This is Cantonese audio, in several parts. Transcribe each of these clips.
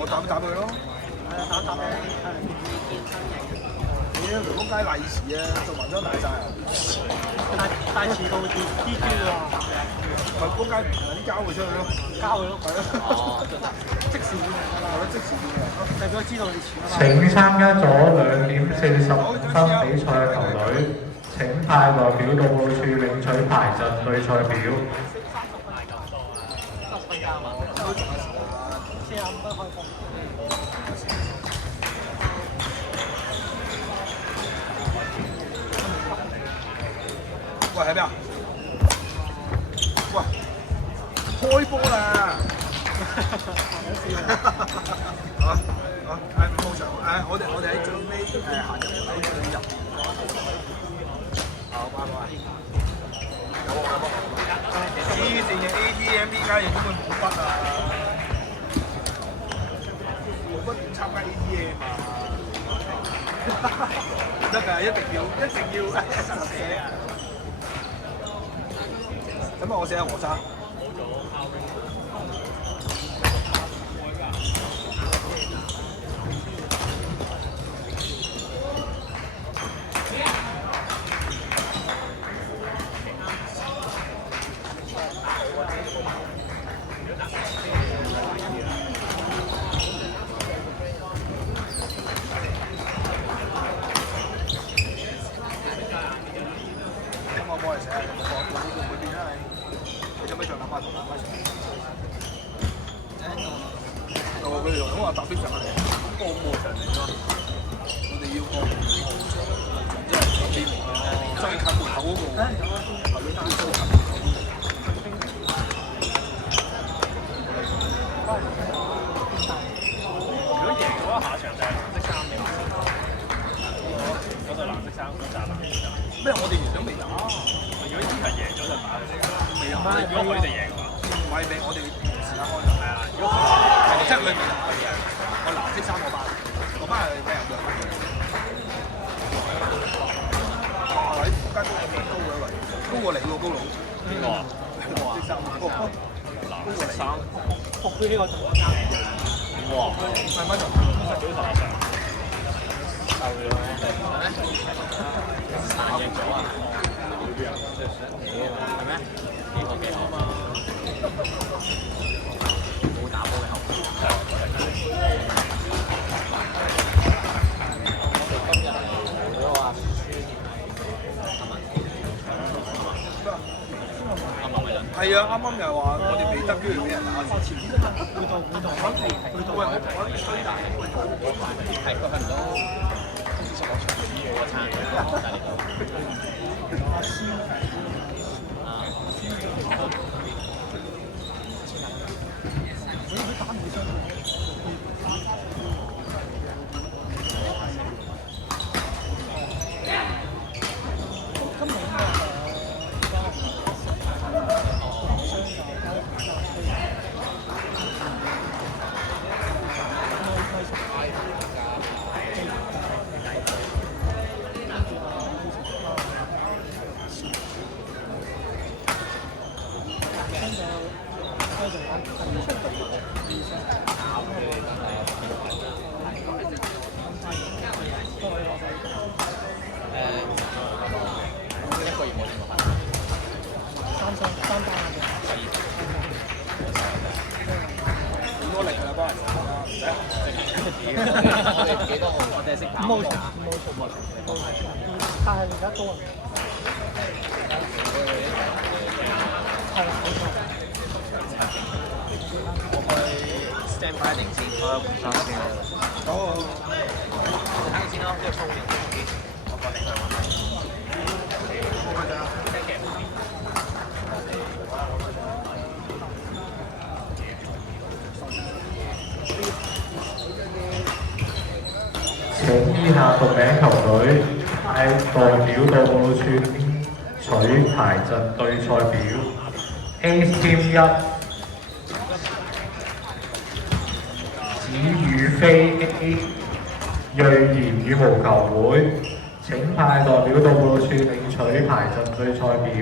我打佢咯。打你，你雷公街利是啊，做文章大晒啊！大遲到DQ喎，咪公街唔撚交佢出去咯，交佢咯，係咯，哦，即時換人㗎啦，係咯，即時換人咯。代表知道你錢啊嘛。請參加咗2:45比賽嘅球隊，請派代表到報處領取排陣對賽表。30分加嘛，45分開工。喂，喺邊啊？喂，開波啦！5號場，我哋喺最尾行入喺最入。好，拜拜。有黐線嘅 ATM 呢家嘢根本冇筆啊！冇筆點參加 ATM 啊？唔得㗎，一定要寫啊！咁啊，我寫下和生。咁我幫你寫，我呢度會變啦你做咩再諗下同諗下？佢哋話搭飛上嚟，個無場嚟咯。我哋要個即係最近門口嗰個，係咯，最近門口。如果贏嘅話，下場就係藍色衫嘅。嗰對藍色衫，嗰紮藍色衫。咩？我哋都未打。如果依係贏咗就打佢哋㗎。未啊！如果佢哋贏嘅話，唔係未，我哋時間開咗。係啊。如果佢即係佢未打嘅，我藍色衫嗰班係咩人㗎？哇！你仆街都係高嘅喂，高過你喎，高佬。邊個啊？藍色衫，高過你。衫。服咗呢個圖啊！哇！係咪就早晨啊，上。散贏咗啊！係咩？幾好幾好嘛！冇打波嘅後備。今日如果話輸，係啊！啱啱又係話我哋未得，跟住俾人打前。會到，喂，我吹大係佢去唔到我撐嘅，但係一個月冇練過牌。3單嘅。好多力㗎啦，幫人打啦。我哋幾多號？我哋係識跑。5號但係而家多人。係冇錯。我去 stand by 定先，我有換衫先。好。睇下先咯，呢個操練我過嚟去揾你。請依下讀名球隊派代表到報到處取排陣對賽表。A Team 1紫羽飛 A 瑞賢羽毛球會，請派代表到報到處領取排陣對賽表。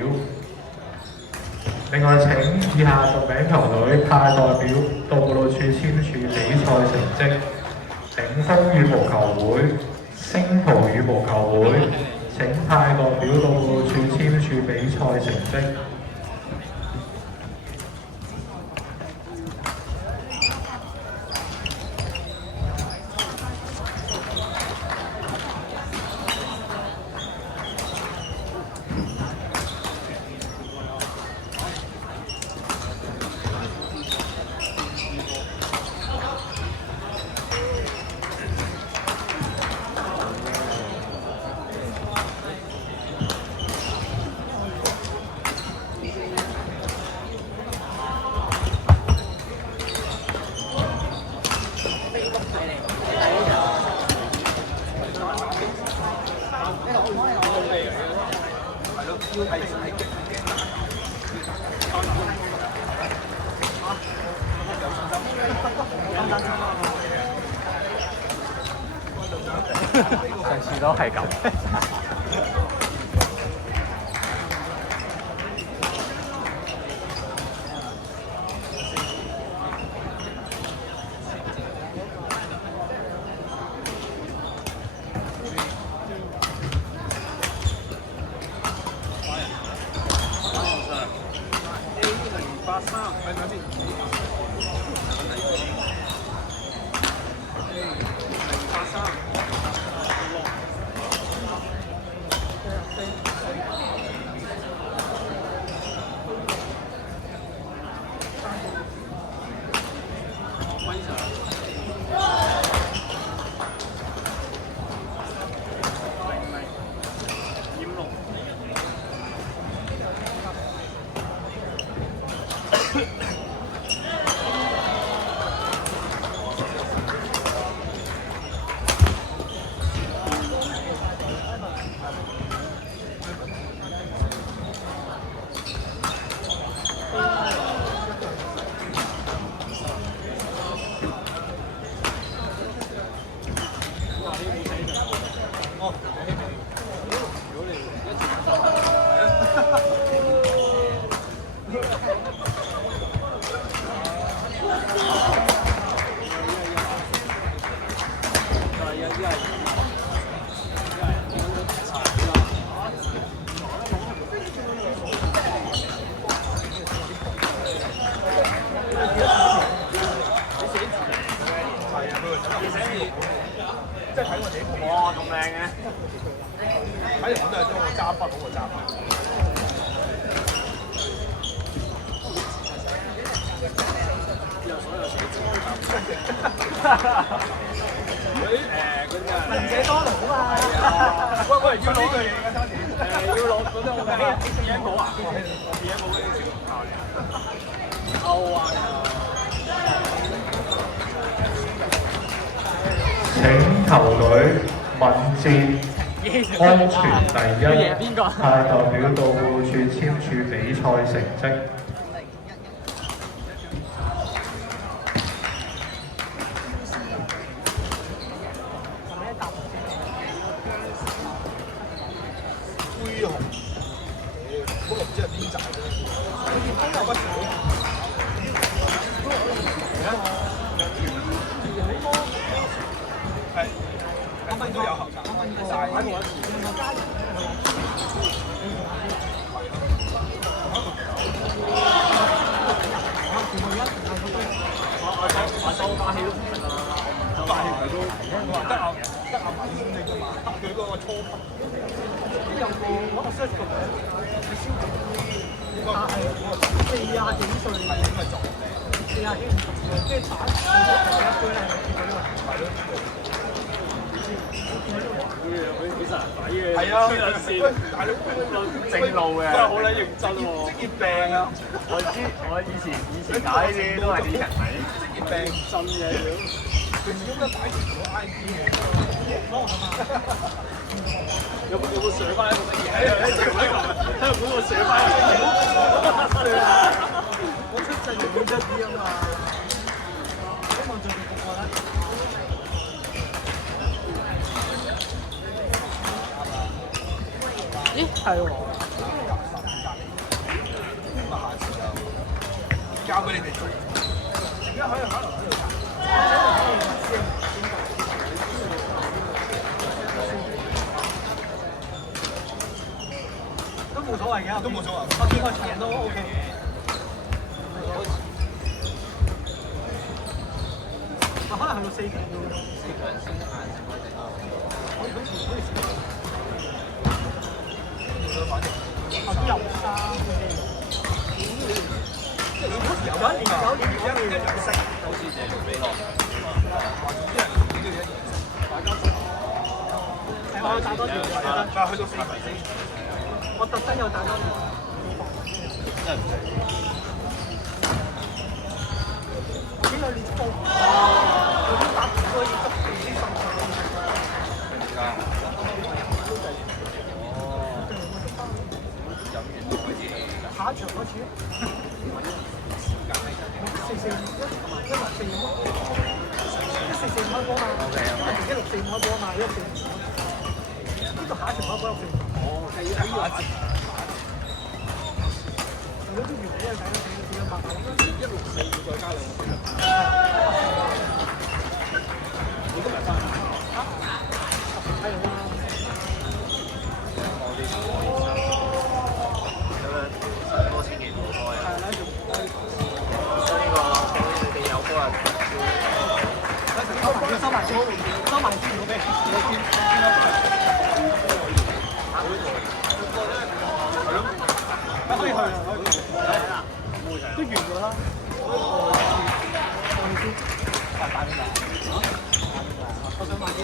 另外請以下屬名球隊派代表到報到處簽署比賽成績。頂峰羽毛球會、星途羽毛球會請派代表到報到處簽署比賽成績。上次都係咁。即係睇我自己圖。哇，咁靚嘅！睇嚟我都係將我揸筆好過揸筆。嗰啲能者多勞啊嘛！喂，要攞佢嘢㗎，差啲。要攞嗰啲我咩啊？PM 啊？PM 嗰啲小學校嚟。歐啊！請球隊敏捷、安全第一，派代表到報到處簽署比賽成績。灰紅，嗰個唔知係邊寨嘅，有乜水？係，啱啱都有後生，但係喺個位置。我收翻起都唔得啦，我翻起佢都得啊文兄你啫嘛，佢嗰個初級。有個我個 search 個名，係消防應該40幾歲，係應該做40幾50歲，即係打一杯咧係咯。係啊，大佬正路嘅，真係好撚認真喎。職業病啊！我以前打呢啲都係啲人嚟，職業病真嘅屌，佢唔應該擺住個 I P 嘅。有冇上翻一個乜嘢？喺度估我上翻一個乜嘢？我出世容易一啲啊嘛。希望做到個個咧。咦，係喎。咁啊，下次啊。交俾你哋做。而家可以喺度做。都冇所謂嘅，都冇所謂。我見個場都 OK。可能去到4強咯。有啲油沙有一年有色，好似謝梅比咯。係我打多條，但係去到4強先。我特登又打多條。真係唔使。呢個列布，有啲打可以執幾十場。下一場開始。4-4-5同埋1-6-4-5咯。1-4-4-5開波嘛。1-6-4-5開波嘛，1-4-5。呢度下一場開波1-4-5。哦，係要下一節。如果啲原理係睇得幾100咁1-6-4要再加2個。你今日翻嚇？係啦。多千幾好多呀！所以呢個你哋有波啊，收埋先，收埋先，唔好俾。可以去啦，可以去。都完咗啦。打邊個？我想買啲。